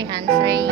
si Hans Ray.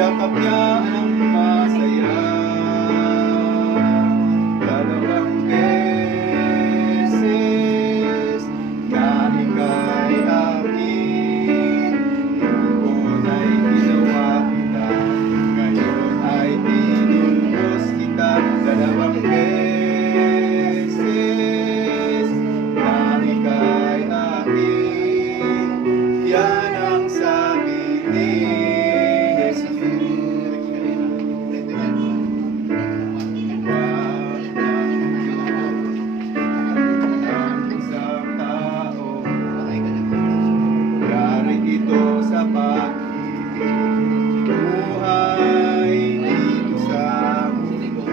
Yakap niya ang masaya. Dalawang beses na ika'y akin. Noon ay ginawa kita, ngayon ay binuhos kita. Dalawang beses na ika'y akin. Yan ang sabi ni sa pag-ibig, buhay dito sa mundo.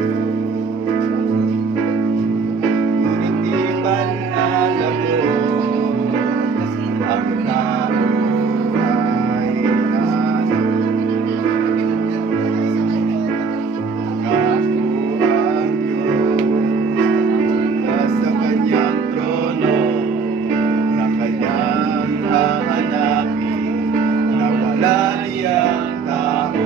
Ngunit di panala ko, ang tao ay naano. Ako ang Diyos, nasa kanyang trono, na kanyang hahanapin. Wala niyang tao,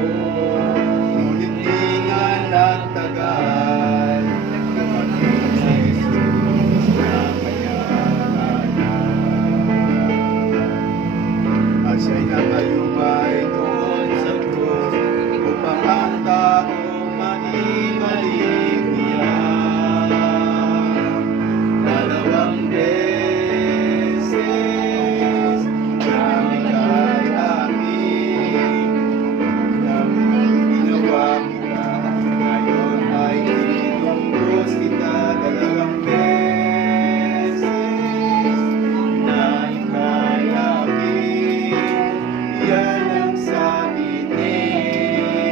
ngunit di nga nagtagal, dumating si Jesus na kanyang anak. At siya'y nakayumay doon sa krus, upang ang tao maibalik niya. Dalawang beses na ika'y akin. Ginawa kita, ngayon ay inumbos kita. Dalawang beses na ika'y akin. Yan ang sabi ni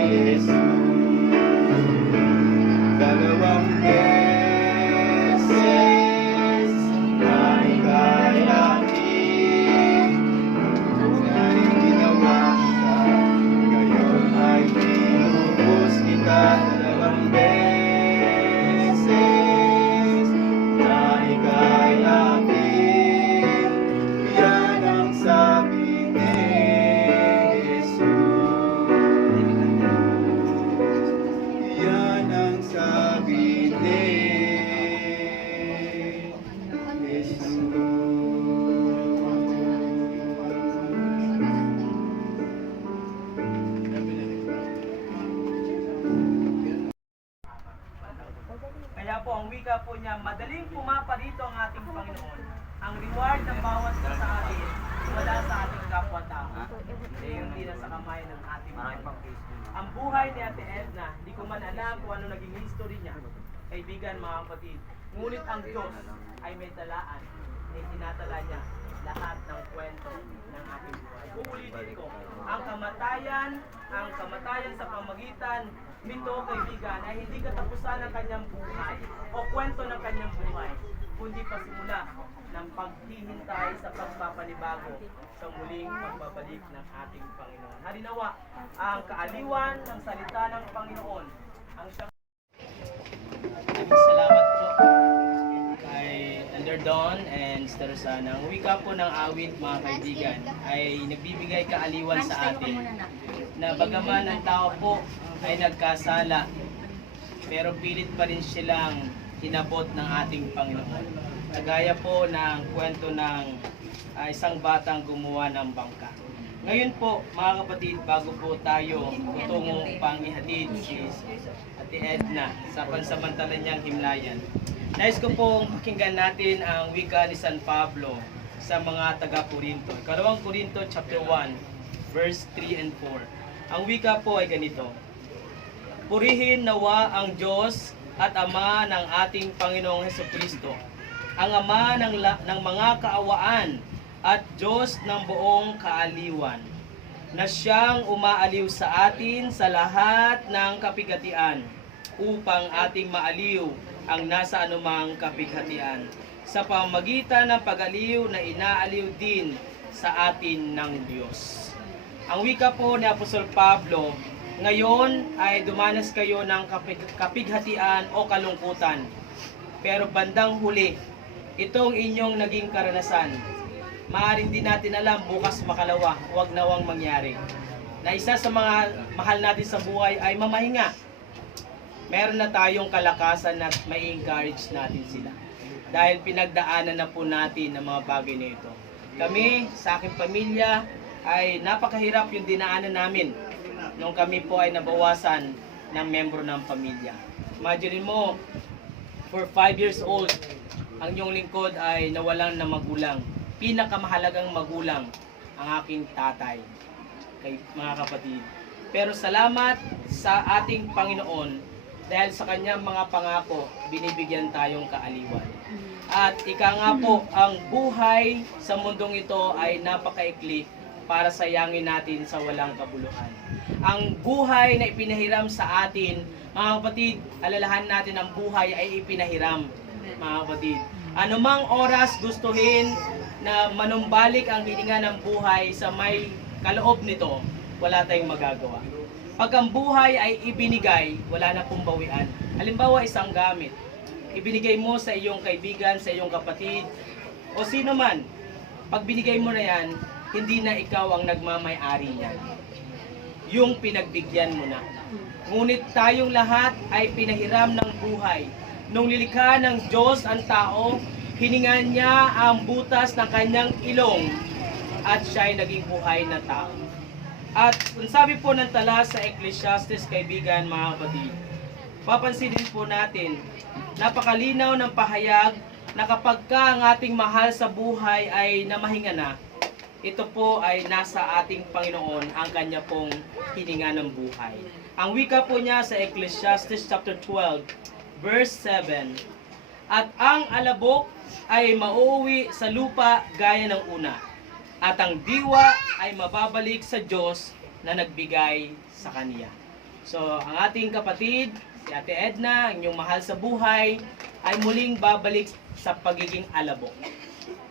Jesus. Dalawang beses na ika'y akin. Noon ay ginawa kita, ngayon ay inuubos kita. Dalawang beses na ika'y akin. Yan ang sabi ni Jesus. Yan ang sabi ni Kaya po ang wika po niya, madaling pumaparito ang ating Panginoon. Ang reward ng bawat isa sa atin wala sa ating kapwa-tao. Hindi na sa kamay ng ating Panginoon. Ang buhay ni Ate Edna, hindi ko man alam kung ano naging history niya. Kaibigan, mga kapatid. Ngunit ang Diyos ay may talaan. Ay tinatala niya lahat ng kwento ng ating buhay. Uulitin ko, ang kamatayan sa pamagitan nito, kaibigan, ay hindi katapusan ng kanyang buhay o kwento ng kanyang buhay, kundi pasimula ng paghihintay sa pagpapanibago sa muling pagbabalik ng ating Panginoon. Harinawa ang kaaliwan ng salita ng Panginoon. Ang siyang salamat po kay Elder Don and Sister Rosana. Ang wika po ng awit, mga kaibigan, ay nagbibigay kaaliwan sa atin na bagaman ang tao po ay nagkasala, pero pilit pa rin silang inabot ng ating Panginoon. Kagaya po ng kwento ng isang batang gumawa ng bangka. Ngayon po, mga kapatid, bago po tayo tutungo upang ihatid si Ate Edna sa pansamantala niyang himlayan, nais ko pong pakinggan natin ang wika ni San Pablo sa mga taga-Korinto. Ikalawang Korinto chapter 1, verse 3 and 4. Ang wika po ay ganito: Purihin nawa ang Diyos at Ama ng ating Panginoong Hesukristo, ang Ama ng mga kaawaan at Diyos ng buong kaaliwan, na siyang umaaliw sa atin sa lahat ng kapighatian, upang ating maaliw ang nasa anumang kapighatian, sa pamamagitan ng pag-aliw na inaaliw din sa atin ng Diyos. Ang wika po ni Apostol Pablo, ngayon ay dumanas kayo ng kapighatian o kalungkutan, pero bandang huli, itong inyong naging karanasan, maaaring di natin alam bukas makalawa, huwag nawang mangyari, na isa sa mga mahal natin sa buhay ay mamahinga. Meron na tayong kalakasan na may encourage natin sila, dahil pinagdaanan na po natin ang mga bagay na ito. Kami, sa aking pamilya, ay napakahirap yung dinaanan namin nung kami po ay nabawasan ng membro ng pamilya. Imagine mo, for 5 years old, ang iyong lingkod ay nawalan ng magulang. Pinakamahalagang magulang ang aking tatay, kay mga kapatid. Pero salamat sa ating Panginoon, dahil sa kanyang mga pangako, binibigyan tayong kaaliwan. At ika nga po, ang buhay sa mundong ito ay napakaikli para sayangin natin sa walang kabuluhan. Ang buhay na ipinahiram sa atin, mga kapatid, alalahan natin ang buhay ay ipinahiram, mga kapatid. Anumang oras gustuhin na manumbalik ang hininga ng buhay sa may kaloob nito, wala tayong magagawa. Pag ang buhay ay ibinigay, wala na pong bawian. Halimbawa, isang gamit, ibinigay mo sa iyong kaibigan, sa iyong kapatid, o sino man. Pag binigay mo na yan, hindi na ikaw ang nagmamay-ari niyan. Yung pinagbigyan mo na. Ngunit tayong lahat ay pinahiram ng buhay. Nung lilikha ng Diyos ang tao, hiningan niya ang butas ng kanyang ilong at siya ay naging buhay na tao. At kung sabi po ng tala sa Ecclesiastes, kaibigan, mga kapatid, papansinin po natin, napakalinaw ng pahayag na kapag ka ang ating mahal sa buhay ay namahinga na, ito po ay nasa ating Panginoon ang kanya pong hininga ng buhay. Ang wika po niya sa Ecclesiastes chapter 12, verse 7, at ang alabok ay mauuwi sa lupa gaya ng una, at ang diwa ay mababalik sa Diyos na nagbigay sa kaniya. So, ang ating kapatid, si Ate Edna, ang inyong mahal sa buhay, ay muling babalik sa pagiging alabok.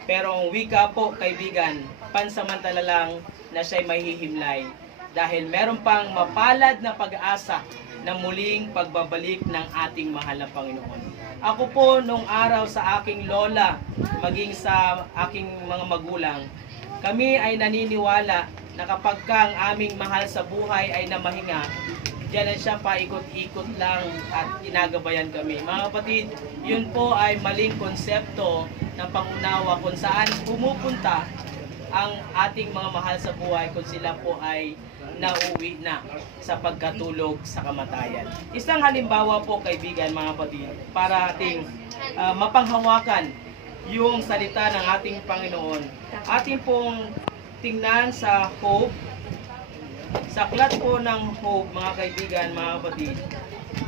Pero ang wika po, kaibigan, pansamantala lang na siya'y mahihimlay, dahil meron pang mapalad na pag-asa na muling pagbabalik ng ating mahal na Panginoon. Ako po, nung araw sa aking lola, maging sa aking mga magulang, kami ay naniniwala na kapag ka ang aming mahal sa buhay ay namahinga, diyan na siya paikot-ikot lang at ginagabayan kami. Mga kapatid, yun po ay maling konsepto ng pangunawa kung saan pumupunta ang ating mga mahal sa buhay kung sila po ay nauwi na sa pagkatulog sa kamatayan. Isang halimbawa po, kaibigan, mga kapatid, para ating mapanghawakan yung salita ng ating Panginoon. Ating pong tingnan sa Hope. Sa aklat po ng Hope, mga kaibigan, mga kapatid,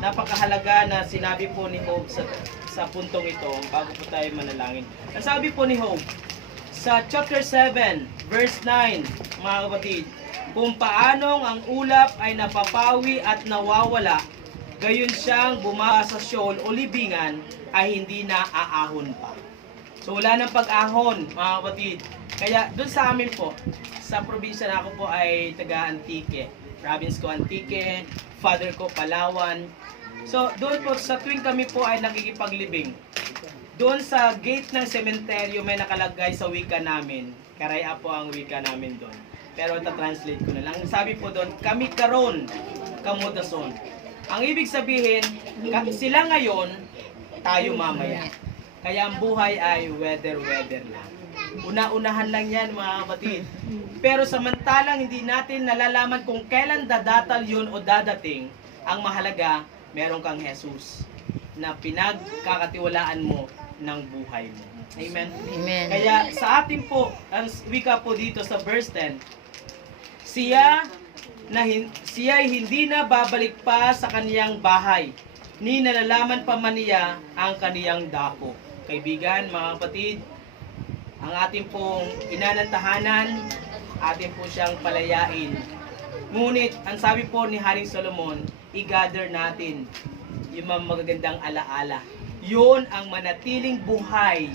napakahalaga na sinabi po ni Hope sa puntong ito bago po tayo manalangin. Ang sabi po ni Hope sa chapter 7, verse 9, mga kapatid, kung paanong ang ulap ay napapawi at nawawala, gayon siyang bumaba sa syol o libingan ay hindi na aahon pa. So wala nang pag-ahon, mga kapatid. Kaya doon sa amin po, sa probinsya na ako po ay taga Antique. Province ko Antique, father ko Palawan. So doon po sa tuwing kami po ay nakikipaglibing, doon sa gate ng sementeryo may nakalagay sa wika namin. Karaya po ang wika namin doon. Pero ita-translate ko na lang. Sabi po doon, kami karon, kamudason. Ang ibig sabihin, sila ngayon tayo mamaya. Kaya ang buhay ay weather lang. Una-unahan lang yan mga kapatid. Pero samantalang hindi natin nalalaman kung kailan dadatal yun o dadating, ang mahalaga, meron kang Jesus na pinagkakatiwalaan mo ng buhay mo. Amen? Amen. Kaya sa atin po, ang wika po dito sa verse 10, siya ay hindi na babalik pa sa kaniyang bahay, ni nalalaman pa man niya ang kaniyang dako. Kaibigan, mga kapatid, ang ating pong inanantahanan, atin po siyang palayain. Ngunit, ang sabi po ni Haring Solomon, i-gather natin yung mga magagandang alaala. Yun ang manatiling buhay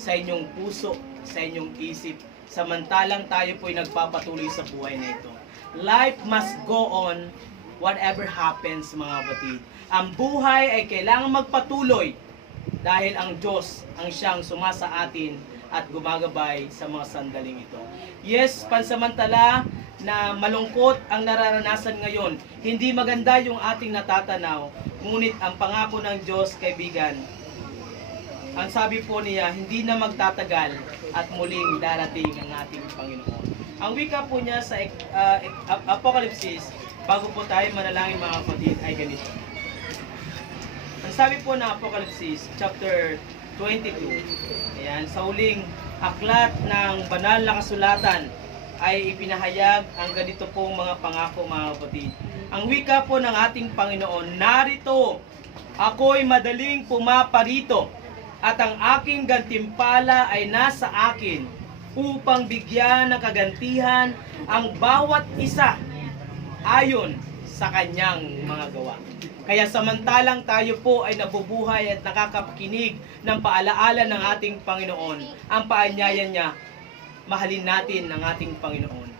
sa inyong puso, sa inyong isip, samantalang tayo po'y nagpapatuloy sa buhay na ito. Life must go on whatever happens, mga kapatid. Ang buhay ay kailangan magpatuloy dahil ang Diyos ang siyang sumasa atin at gumagabay sa mga sandaling ito. Yes, pansamantala na malungkot ang nararanasan ngayon. Hindi maganda yung ating natatanaw. Ngunit ang pangako ng Diyos, kaibigan, ang sabi po niya, hindi na magtatagal at muling darating ang ating Panginoon. Ang wika po niya sa Apocalypse, bago po tayo manalangin mga kapatid, ay ganito. Ang sabi po ng Apocalypse, chapter 22, ayan, sa huling aklat ng banal na kasulatan ay ipinahayag ang ganito pong mga pangako mga kapatid. Ang wika po ng ating Panginoon, narito, ako'y madaling pumaparito at ang aking gantimpala ay nasa akin upang bigyan ng kagantihan ang bawat isa ayon sa kanyang mga gawa. Kaya samantalang tayo po ay nabubuhay at nakakapakinig ng paalaala ng ating Panginoon, ang paanyaya niya, mahalin natin ng ating Panginoon.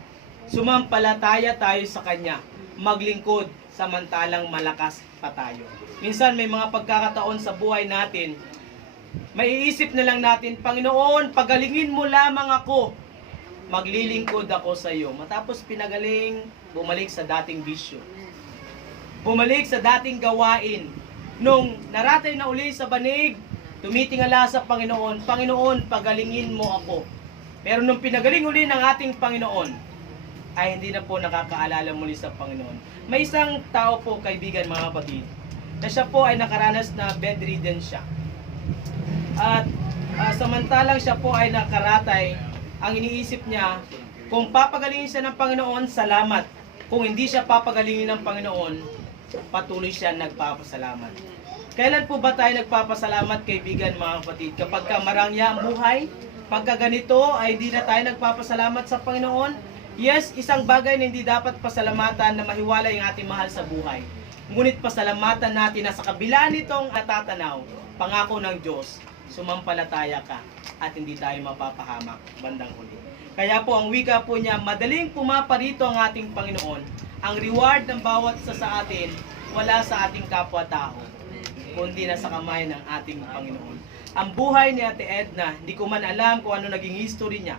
Sumampalataya tayo sa Kanya, maglingkod samantalang malakas pa tayo. Minsan may mga pagkakataon sa buhay natin, maiisip na lang natin, Panginoon, pagalingin mo lamang ako, maglilingkod ako sa iyo. Matapos pinagaling, bumalik sa dating bisyo. Bumalik sa dating gawain. Nung naratay na uli sa banig, tumitingala sa Panginoon, Panginoon, pagalingin mo ako. Pero nung pinagaling uli ng ating Panginoon, ay hindi na po nakakaalala muli sa Panginoon. May isang tao po, kaibigan mga kapatid, na siya po ay nakaranas na bedridden siya. At samantalang siya po ay nakaratay, ang iniisip niya, kung papagalingin siya ng Panginoon, salamat. Kung hindi siya papagalingin ng Panginoon, patuloy siya nagpapasalamat. Kailan po ba tayo nagpapasalamat, kaibigan mga kapatid? Kapag marangya ang buhay, pagka ganito ay hindi na tayo nagpapasalamat sa Panginoon. Yes, isang bagay na hindi dapat pasalamatan na mahiwalay ang ating mahal sa buhay. Ngunit pasalamatan natin na sa kabila nitong natatanaw, pangako ng Diyos, sumampalataya ka at hindi tayo mapapahamak bandang huli. Kaya po ang wika po niya, madaling pumaparito ang ating Panginoon. Ang reward ng bawat isa sa atin, wala sa ating kapwa-tao, kundi na sa kamay ng ating Panginoon. Ang buhay ni Ate Edna, hindi ko man alam kung ano naging history niya,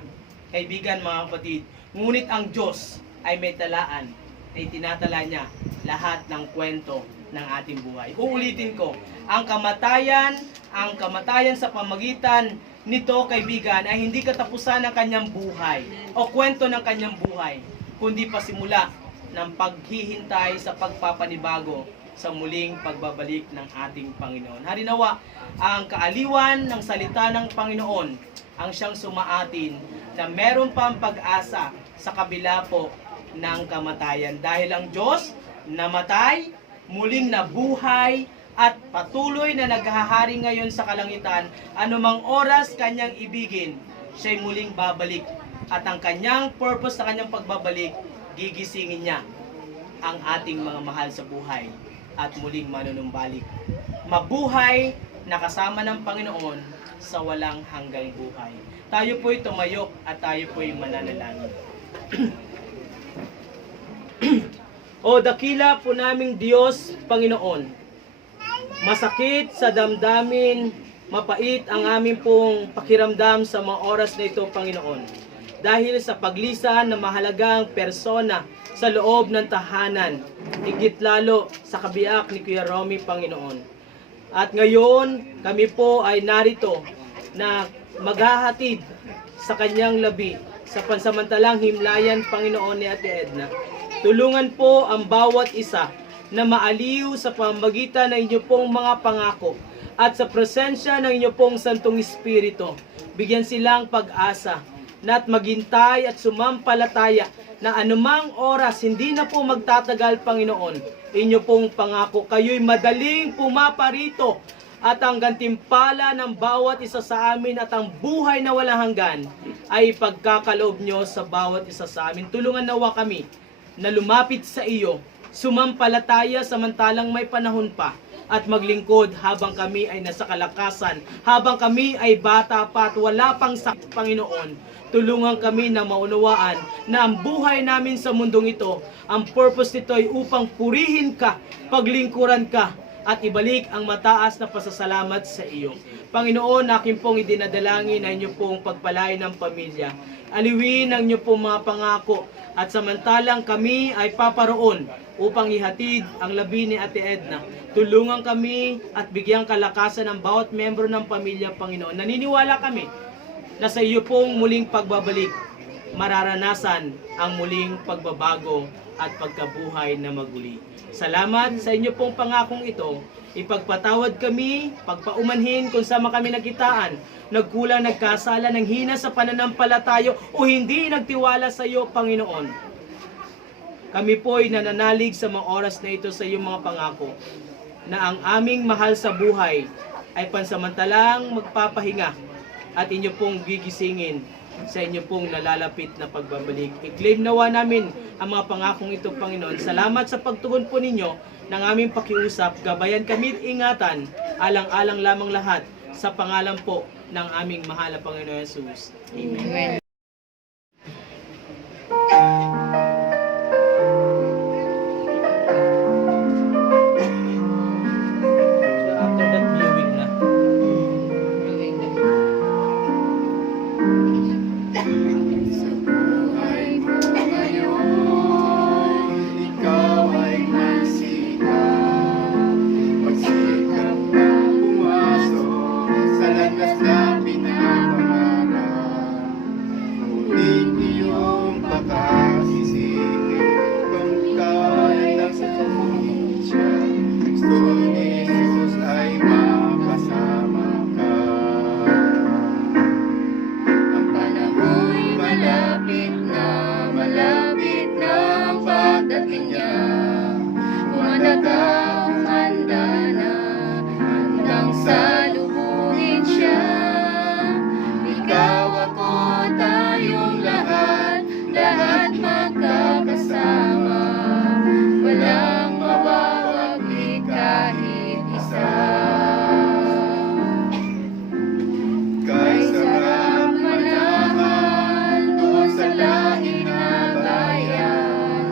kaibigan mga kapatid, ngunit ang Diyos ay may talaan, ay tinatala niya lahat ng kwento ng ating buhay. Uulitin ko, ang kamatayan sa pamagitan nito, kaibigan, ay hindi katapusan ng kanyang buhay o kwento ng kanyang buhay, kundi pasimula ng paghihintay sa pagpapanibago sa muling pagbabalik ng ating Panginoon. Harinawa, ang kaaliwan ng salita ng Panginoon ang siyang sumaatin na meron pang pag-asa sa kabila po ng kamatayan. Dahil ang Diyos namatay, muling nabuhay, at patuloy na naghahari ngayon sa kalangitan, anumang oras kanyang ibigin, siya'y muling babalik. At ang kanyang purpose sa kanyang pagbabalik, gigisingin niya ang ating mga mahal sa buhay at muling manunumbalik. Mabuhay na kasama ng Panginoon sa walang hanggang buhay. Tayo po'y tumayo at tayo po'y mananalangin. O dakila po naming Diyos, Panginoon, masakit sa damdamin, mapait ang aming pong pakiramdam sa mga oras na ito, Panginoon. Dahil sa paglisan ng mahalagang persona sa loob ng tahanan, higit lalo sa kabiyak ni Kuya Romy, Panginoon. At ngayon, kami po ay narito na maghahatid sa kanyang labi sa pansamantalang himlayan, Panginoon, ni Ate Edna. Tulungan po ang bawat isa na maaliw sa pamamagitan ng inyo pong mga pangako at sa presensya ng inyo pong Santong Espiritu. Bigyan silang pag-asa na at maghintay at sumampalataya na anumang oras hindi na po magtatagal, Panginoon. Inyo pong pangako, kayo'y madaling pumaparito at ang gantimpala ng bawat isa sa amin at ang buhay na walang hanggan ay pagkakaloob nyo sa bawat isa sa amin. Tulungan nawa kami na lumapit sa iyo, sumampalataya samantalang may panahon pa, at maglingkod habang kami ay nasa kalakasan, habang kami ay bata pa at wala pang sakit, Panginoon. Tulungan kami na maunawaan na ang buhay namin sa mundong ito, ang purpose nito ay upang purihin ka, paglingkuran ka, at ibalik ang mataas na pasasalamat sa iyo. Panginoon, akin pong idinadalangin na inyo pong pagpalain ng pamilya. Aliwin ang inyo pong mga pangako, at samantalang kami ay paparoon upang ihatid ang labi ni Ate Edna. Tulungan kami at bigyang kalakasan ang bawat membro ng pamilya, Panginoon. Naniniwala kami na sa iyo pong muling pagbabalik, mararanasan ang muling pagbabago at pagkabuhay na maguli. Salamat sa inyo pong pangakong ito. Ipagpatawad kami, pagpaumanhin kung sama kami nagkitaan, nagkulang, nagkasala, ng hina sa pananampalatayo o hindi nagtiwala sa iyo, Panginoon. Kami po'y nananalig sa mga oras na ito sa iyong mga pangako na ang aming mahal sa buhay ay pansamantalang magpapahinga at inyo pong gigisingin sa inyo pong nalalapit na pagbabalik. I-claim nawa namin ang mga pangakong ito, Panginoon. Salamat sa pagtugon po ninyo ng aming pakiusap. Gabayan kami at ingatan, alang-alang lamang lahat sa pangalan po ng aming mahal na Panginoon Jesus. Amen. After that, viewing na. Sa buhay mo ngayon, ikaw ay nagsikap. Magsikap na pumasok sa landas na pinapangarap. Ngunit iyong pakasisipin kung ikaw ay nasa siya. Gusto ni Jesus ay makasama ka. Ang panahon'y malapit na ang pagdating niya. Humanda ka, humanda na, handang salubungin siya. Ikaw, ako, tayong lahat magkakasama. Walang mawawagli kahit isa. Kay sarap manahan doon sa langit na bayan.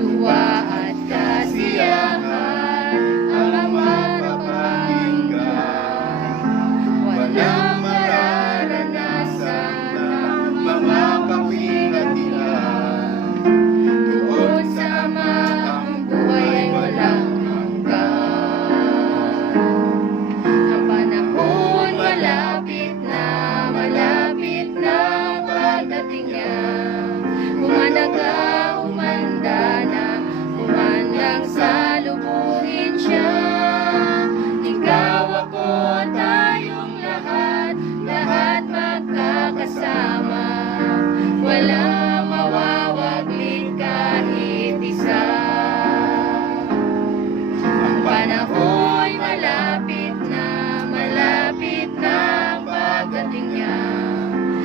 Tuwa at kasiyahan ang mapapakinggan. Walang mararanasan na mga kapinatian. Doon sa Ama ang buhay walang hanggan. Ang panahon malapit na ang pagdating niya. Humanda ka, humanda na, humandang salubungin siya. Ikaw, ako, tayong lahat magkakasama. Walang mawawaglit kahit isa. Ang panahon malapit na ang pagdating niya.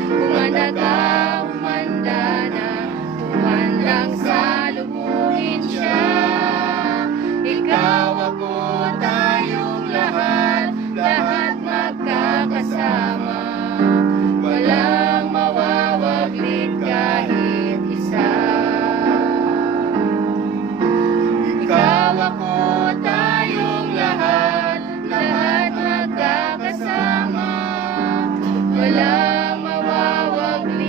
Humanda ka, humanda na, humandang salubungin siya. Ikaw, ako, tayong lahat magkakasama. Walang mawawaglit kahit isa. Ikaw, ako, tayong lahat magkakasama. Walang mawawaglit.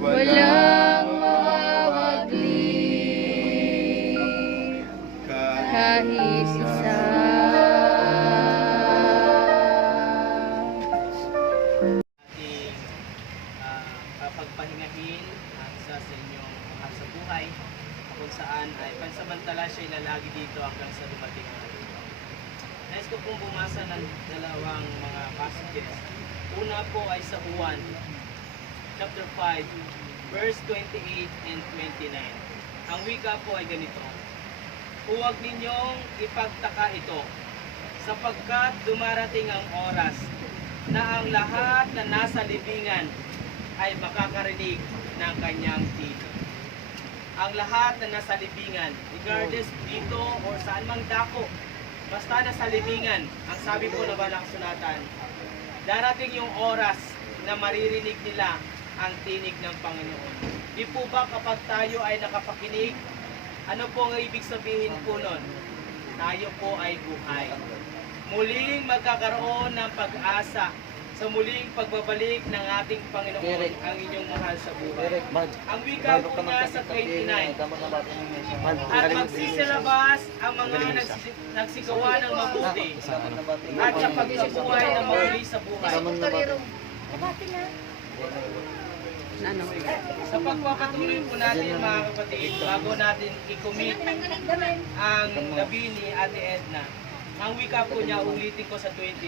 Walang mawawaglit. kahit isa. Ating papagpahingahin ang isa sa inyong mahal sa buhay kung saan ay pansamantala siya ilalagi dito hanggang sa dumating ang araw. Nais ko pong bumasa ng dalawang mga passages. Una po ay sa Juan, chapter 5, verse 28 and 29. Ang wika po ay ganito: huwag ninyong ipagtaka ito, sapagkat dumarating ang oras na ang lahat na nasa libingan ay makakarinig ng kanyang tinig. Ang lahat na nasa libingan, regardless dito or saan mang dako, basta nasa libingan, ang sabi po na Balang Sunatan, darating yung oras na maririnig nila ang tinig ng Panginoon. Di po ba kapag tayo ay nakapakinig, ano po ang ibig sabihin po nun? Tayo po ay buhay. Muling magkakaroon ng pag-asa sa muling pagbabalik ng ating Panginoon, ang inyong mahal sa buhay. Ang wika po niya sa 29, at magsisilabas ang mga nagsisigawa ng mabuti at sa pagkabuhay ng muli sa buhay. Ano? Sa pagpapatuloy po natin mga kapatid, bago natin i-commit ang gabi ni Ate Edna, ang wika po niya, ulitin ko sa 29,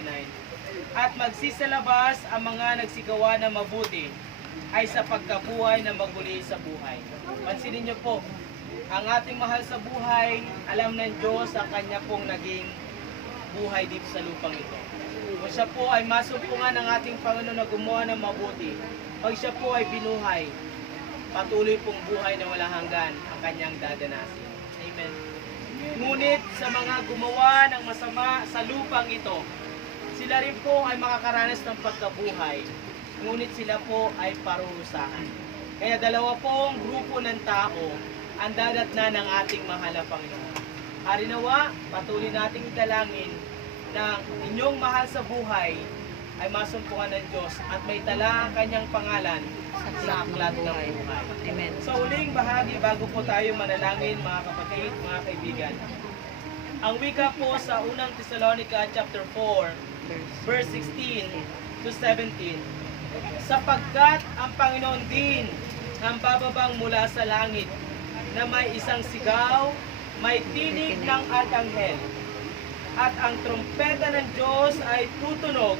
at magsisilabas ang mga nagsigawa ng mabuti ay sa pagkabuhay na maguli sa buhay. Pansinin niyo po, ang ating mahal sa buhay, alam ng Diyos ang kanya pong naging buhay dito sa lupang ito. Kung siya po ay masumpungan ng ating Panginoon na gumawa ng mabuti, pag siya po ay binuhay, patuloy pong buhay na wala hanggan ang kanyang dadanasin. Amen. Ngunit sa mga gumawa ng masama sa lupang ito, sila rin po ay makakaranas ng pagkabuhay, ngunit sila po ay parurusahan. Kaya dalawa pong grupo ng tao ang dadatna ng ating mahal na Panginoon. Harinawa, patuloy nating italangin na inyong mahal sa buhay ay masumpungan ng Diyos at may tala ang kanyang pangalan sa aklat ng buhay. Amen. Sa uling bahagi, bago po tayo manalangin mga kapatid, mga kaibigan, ang wika po sa unang Thessalonica chapter 4, verse 16 to 17, sapagkat ang Panginoon din ang bababang mula sa langit na may isang sigaw, may tinig ng arkanghel, at ang trumpeta ng Diyos ay tutunog,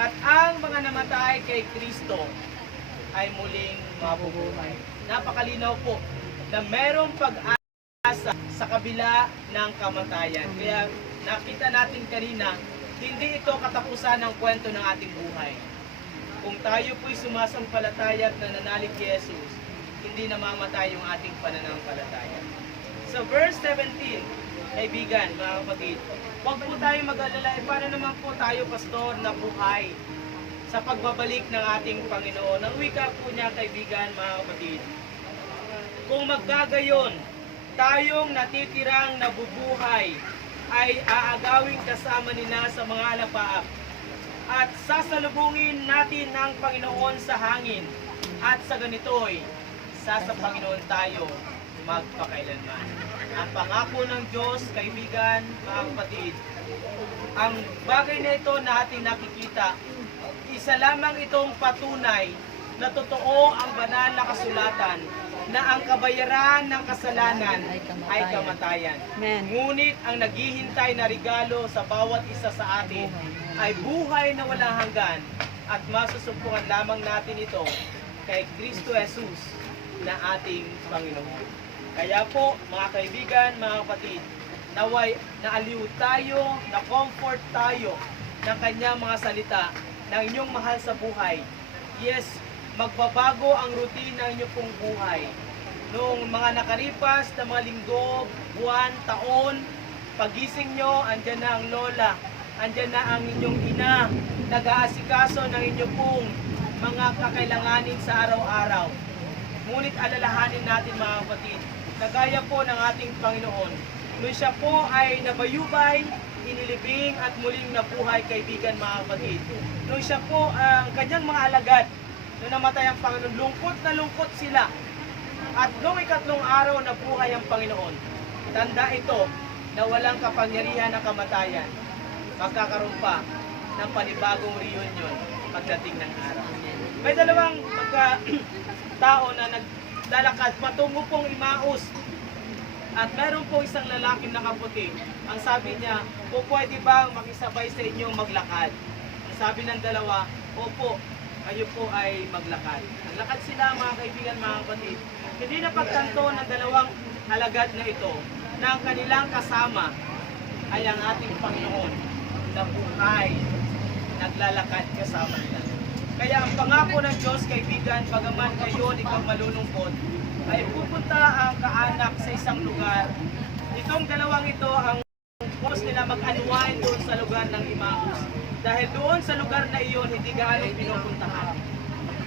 at ang mga namatay kay Kristo ay muling mabubuhay. Napakalinaw po na merong pag-asa sa kabila ng kamatayan. Kaya nakita natin kanina, hindi ito katapusan ng kwento ng ating buhay. Kung tayo po'y sumasampalataya at nananalig kay Jesus, hindi namamatay yung ating pananampalataya. Sa verse 17, kaibigan, mga kapatid, huwag po tayo mag-alala, paano naman po tayo, pastor, na buhay sa pagbabalik ng ating Panginoon. Ang wika po niya, kaibigan, mga kapatid, kung magkagayon, tayong natitirang nabubuhay ay aagawing kasama nila sa mga alapaap at sasalubungin natin ng Panginoon sa hangin at sa ganito'y sa Panginoon tayo magpakailanman. Ang pangako ng Diyos, kaibigan, mga kapatid, ang bagay na ito na ating nakikita, isa lamang itong patunay na totoo ang banal na kasulatan na ang kabayaran ng kasalanan ay kamatayan. Amen. Ngunit ang naghihintay na regalo sa bawat isa sa atin ay buhay na walang hanggan at masusumpungan lamang natin ito kay Kristo Jesus na ating Panginoon. Kaya po, mga kaibigan, mga kapatid, naway naaliw tayo, na-comfort tayo ng kanyang mga salita ng inyong mahal sa buhay. Yes, magbabago ang routine ng inyong pong buhay. Noong mga nakaripas na mga linggo, buwan, taon, pagising nyo, andyan na ang lola, andyan na ang inyong ina, nag-aasikaso ng inyong pong mga kakailanganin sa araw-araw. Ngunit alalahanin natin, mga kapatid, kagaya po ng ating Panginoon, nung siya po ay nabayubay, inilibing at muling nabuhay, kaibigan, mga kapatid. Nung siya po ang kanyang mga alagad, nung namatay ang Panginoon, lungkot na lungkot sila. At noong ikatlong araw nabuhay ang Panginoon. Tanda ito na walang kapangyarihan ng kamatayan, magkakaroon pa ng panibagong reunion pagdating ng araw. May dalawang tao na naglalakad patungo pong Imaus. At meron po isang lalaking nakaputi. Ang sabi niya, o pwede bang makisabay sa inyo maglakad? Ang sabi ng dalawa, opo, kayo po ay maglakad. Naglakad sila mga kaibigan, mga kapatid. Hindi napagtanto ng dalawang alagad na ito na ang kanilang kasama ay ang ating Panginoon na buhay, naglalakad kasama nila. Kaya ang pangako ng Diyos, kaibigan, bagaman ngayon ikaw malulungkot, ay pupunta ang kaanak sa isang lugar. Itong dalawang ito ang gusto nila mag-unwind doon sa lugar ng Imaus. Dahil doon sa lugar na iyon, hindi gaano pinupuntahan.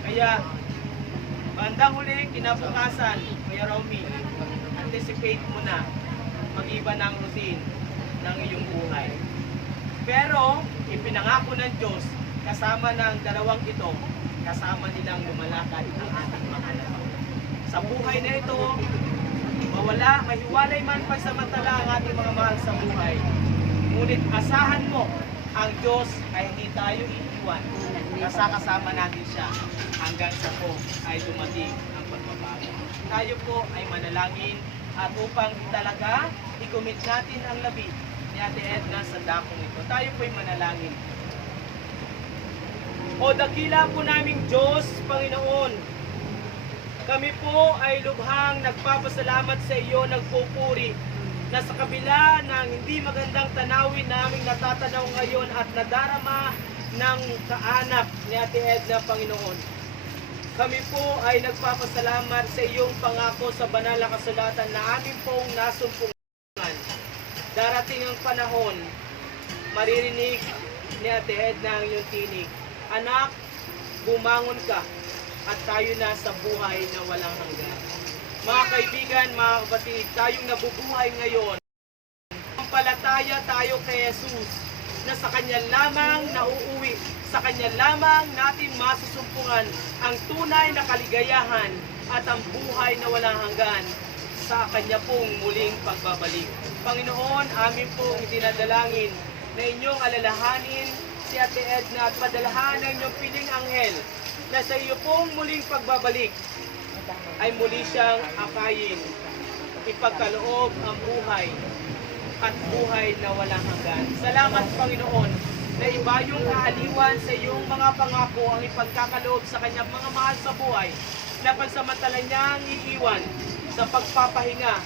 Kaya, bandang huli, kinabukasan, Kuya Romy, anticipate mo na mag-iba ng routine ng iyong buhay. Pero, ipinangako ng Diyos, kasama ng dalawang ito, kasama nilang lumalakad ang ating mahal na Panginoon. Sa buhay na ito, mawala, mahiwalay man pagsamantala ang ating mga mahal sa buhay. Ngunit asahan mo, ang Diyos ay hindi tayo iiwan. Kasama natin siya hanggang sa po ay dumating ang pagbabago. Tayo po ay manalangin at upang talaga i-commit natin ang labi ni Ate Edna sa dakong ito. Tayo po ay manalangin. O dakila po naming Diyos, Panginoon, kami po ay lubhang nagpapasalamat sa iyo, nagpupuri na sa kabila ng hindi magandang tanawin naming natatanaw ngayon at nadarama ng kaanak ni Ate Edna, Panginoon. Kami po ay nagpapasalamat sa iyong pangako sa banal na kasulatan na amin pong nasumpungan. Darating ang panahon, maririnig ni Ate Edna ang iyong tinig. Anak, bumangon ka at tayo na sa buhay na walang hanggan. Mga kaibigan, mga kapatid, tayong nabubuhay ngayon, palataya tayo kay Jesus na sa Kanya lamang nauuwi, sa Kanya lamang natin masusumpungan ang tunay na kaligayahan at ang buhay na walang hanggan sa Kanya pong muling pagbabalik. Panginoon, amin pong dinadalangin na inyong alalahanin si Ate Edna at padalahan ng inyong piling anghel na sa iyo pong muling pagbabalik ay muli siyang akayin, ipagkaloob ang buhay at buhay na walang hanggan. Salamat, Panginoon, na iba yung kaaliwan sa iyong mga pangako ang ipagkakaloob sa kanyang mga mahal sa buhay na pansamantala niyang iiwan sa pagpapahinga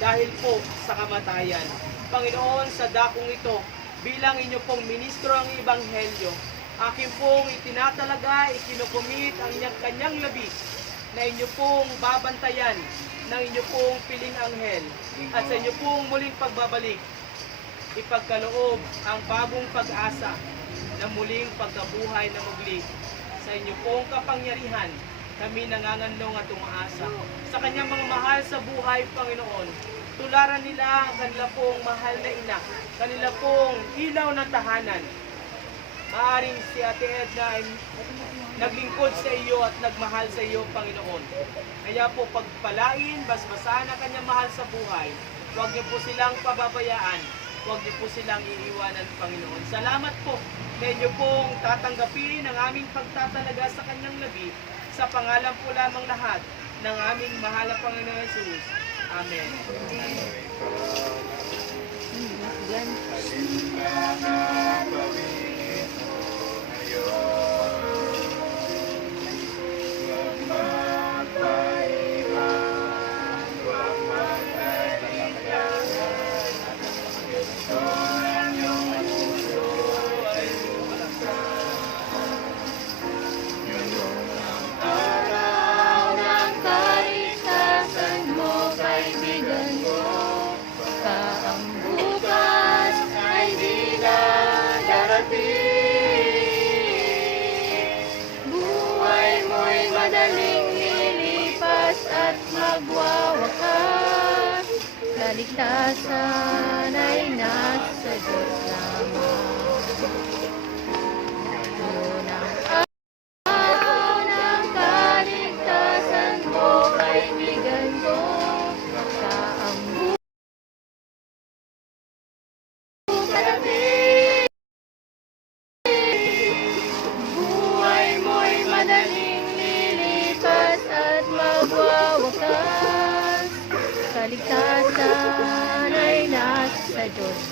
dahil po sa kamatayan. Panginoon, sa dakong ito, bilang inyo pong ministro ang Ebanghelyo, akin pong itinatalaga, ikinukumit ang kanyang labi na inyo pong babantayan ng inyo pong piling anghel at sa inyo pong muling pagbabalik, ipagkaloob ang bagong pag-asa na muling pagkabuhay na mugli. Sa inyo pong kapangyarihan, kami nanganganlong at umaasa. Sa kanyang mga mahal sa buhay, Panginoon, tularan nila ang kanila pong mahal na ina, kanila pong ilaw ng tahanan. Maaring si Ate Edna ay naglingkod sa iyo at nagmahal sa iyo, Panginoon. Kaya po pagpalain, basbasan ang kanyang mahal sa buhay. Huwag niyo po silang pababayaan. Huwag niyo po silang iiwanan, Panginoon. Salamat po na inyo pong tatanggapin ang aming pagtatalaga sa kanyang labi sa pangalan po lamang lahat ng aming mahal na Panginoon Jesus. Amen. Yan. Araw ng kaligtasan mo, kaibigan ko, ang bukas ay di na darating. Buhay mo'y madaling lilipas at magwawakas. Kaligtasan ay nasa Diyos lamang. sa Diyos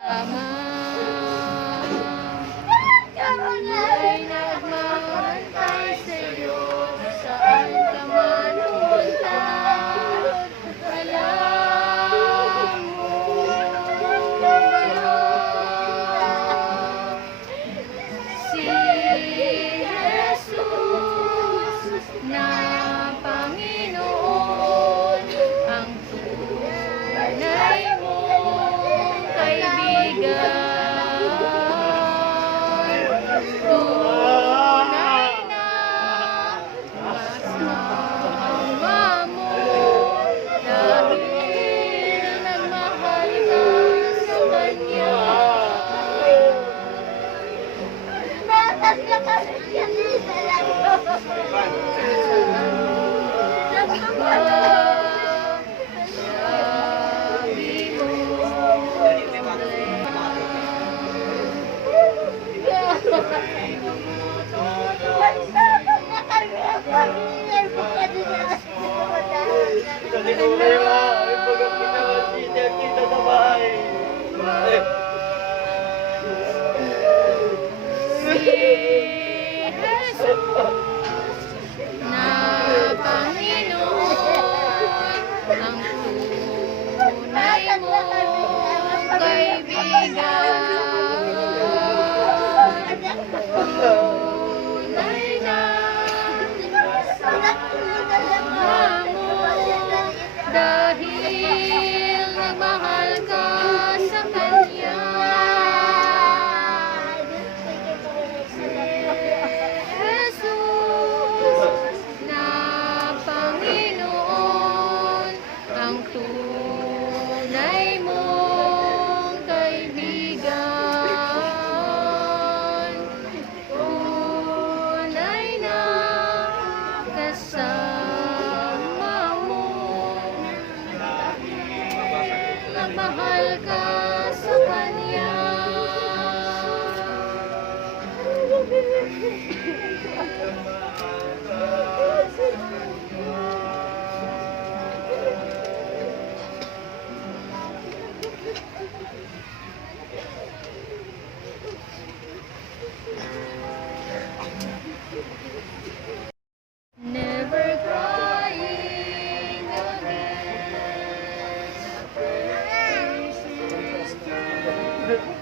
lamang. Ay nagmamantay sa'yo, saan ka man pumunta. Alam mo ba si Jesus na Panginoon ang tunay mong kaibigan. Tunay na kasama mo dahil nagmahal ka sa Kanya. Na Panginoon ang tunay mong kaibigan. Tunay na kasama mo dahil nagmahal ka sa Kanya. Ang tunay mong kaibigan, tunay na kasama mo, nagmahal ka sa Kanya. Never crying again.